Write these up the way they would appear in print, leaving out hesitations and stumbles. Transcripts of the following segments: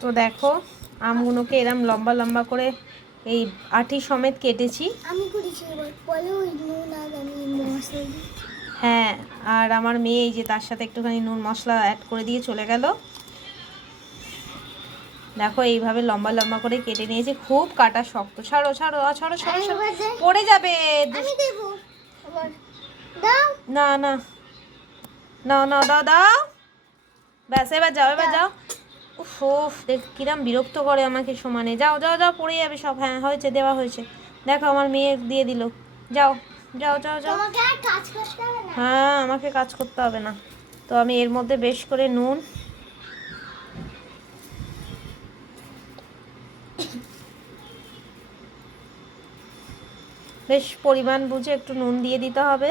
তো দেখো আমগুলোকে এরম লম্বা লম্বা করে এই আটি সমেত কেটেছি। হ্যাঁ, আর আমার মেয়ে এই যে তার সাথে একটুখানি নুন মশলা অ্যাড করে দিয়ে চলে গেল। দেখো এইভাবে লম্বা লম্বা করে কেটে নিয়েছি। খুব কাটা শক্ত। ছাড়ো ছাড়ো ছাড়ো ছাড়ো ছাড়ো, পড়ে যাবে। না না না না, দাও দাও, ব্যাস এবার যাও, এবার যাও। উফ উফ, দেখ কিরম বিরক্ত করে আমাকে সমানে। যাও যাও যাও, পড়ে যাবে সব। হ্যাঁ হয়েছে, দেওয়া হয়েছে। দেখো আমার মেয়ে দিয়ে দিল। যাও যাও যাও যাও। হ্যাঁ, আমাকে কাজ করতে হবে না। তো আমি এর মধ্যে বেশ করে নুন, বেশ পরিমাণ বুঝে একটু নুন দিয়ে দিতে হবে।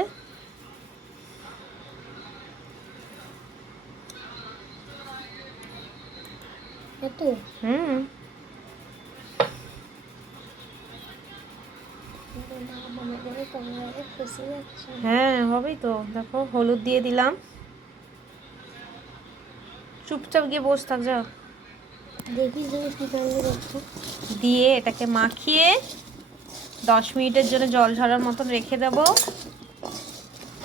হুম, হ্যাঁ হবেই তো। দেখো হলুদ দিয়ে দিলাম। চুপচাপ গিয়ে বসে থাক, যাও। দিয়ে এটাকে মাখিয়ে 10 মিনিটের জন্য জল ঝরার মতন রেখে দেব।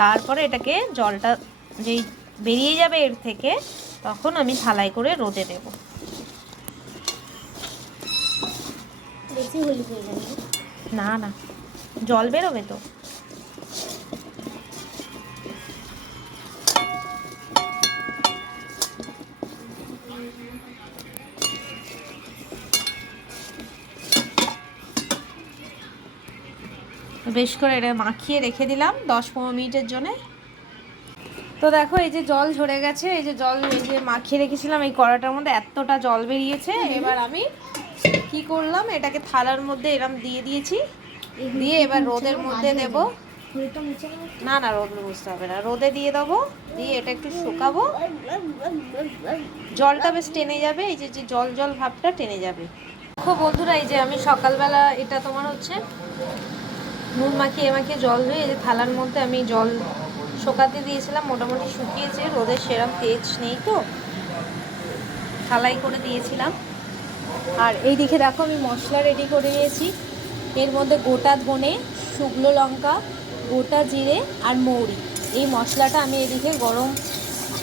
তারপরে এটাকে জলটা যেই বেরিয়ে যাবে এর থেকে, তখন আমি থালায় করে রোদে দেব। বেশি হলুদ হয়ে যাবে না, না জল বেরোবে তো। বেশ করে এটা মাখিয়ে রেখে দিলাম 10-15 মিনিটের জন্য। তো দেখো এই যে জল ঝরে গেছে। এই যে জল, এই যে মাখিয়ে রেখেছিলাম এই কড়াটার মধ্যে এতটা জল বেরিয়েছে। এবার আমি কি করলাম, এটাকে থালার মধ্যে এরম দিয়ে দিয়েছি। দিয়ে এবার রোদের মধ্যে দেব। না না, রোদ বুঝতে হবে না, রোদে দিয়ে দেবো। দিয়ে এটা একটু শুকাবো। জলটা বেশ টেনে যাবে, এই যে জল জল ভাবটা টেনে যাবে। দেখো বন্ধুরা, এই যে আমি সকালবেলা এটা তোমার হচ্ছে নুন মাখিয়ে মাখিয়ে জল ধুয়ে এই যে থালার মধ্যে আমি জল শুকাতে দিয়েছিলাম। মোটামুটি শুকিয়েছে, রোদের সেরম তেজ নেই তো, থালাই করে দিয়েছিলাম। আর এই দিকে দেখো আমি মশলা রেডি করে নিয়েছি। এর মধ্যে গোটা ধনে, শুকনো লঙ্কা, গোটা জিরে আর মৌরি, এই মশলাটা আমি এদিকে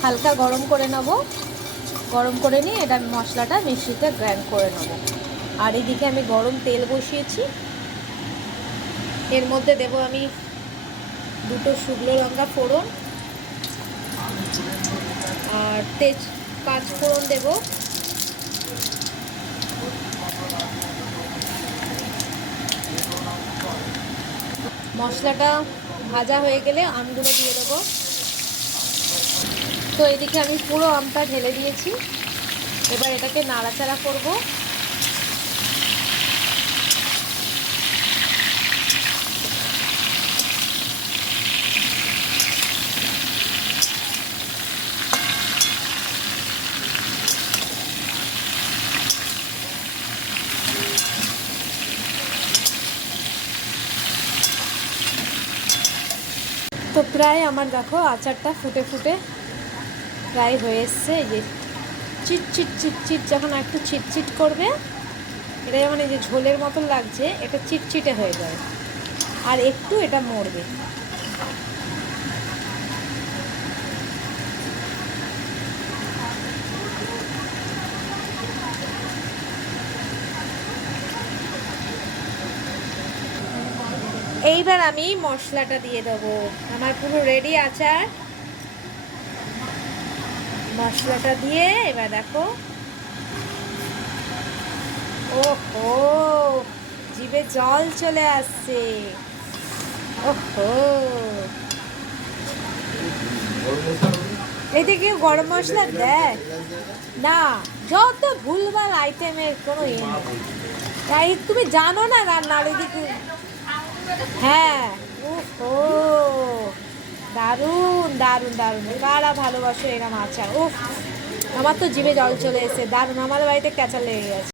হালকা গরম করে নেব। গরম করে নিয়ে এটা মশলাটা মিক্সিতে গ্রাইন্ড করে নেব। আর এদিকে আমি গরম তেল বসিয়েছি। এর মধ্যে দেব আমি 2 শুকনো লঙ্কা ফোড়ন আর 5 ফোড়ন দেব। মশলাটা ভাজা হয়ে গেলে আমগুলো দিয়ে দেবো। তো এদিকে আমি পুরো আমটা ঢেলে দিয়েছি। এবার এটাকে নাড়াচাড়া করব। তো প্রায় আমার দেখো আচারটা ফুটে ফুটে প্রায় হয়ে এসছে। এই যে চিটচিট চিটচিট যখন একটু চিটচিট করবে, এটা যেমন এই যে ঝোলের মতন লাগছে, এটা চিটচিটে হয়ে যায় আর একটু এটা মরবে। এইবার আমি মশলাটা দিয়ে দেবো। আমার পুরো রেডি আচার। মশলাটা দিয়ে এবার দেখো, ওহো জিভে জল চলে আসছে। ওহো, এদিকে গরম মশলা দেয় না, যত ভুলভাল আইটেমের কোনো ইয়ে নেই। তাই তুমি জানো না রান্নার এদিকে। হ্যাঁ, ওহো দারুণ দারুণ দারুণ, কারা ভালোবাসো এরকম আচার। উফ, আমার তো জিভে জল চলে এসেছে। দারুণ, আমাদের বাড়িতে ক্যাচার লেগে গেছে।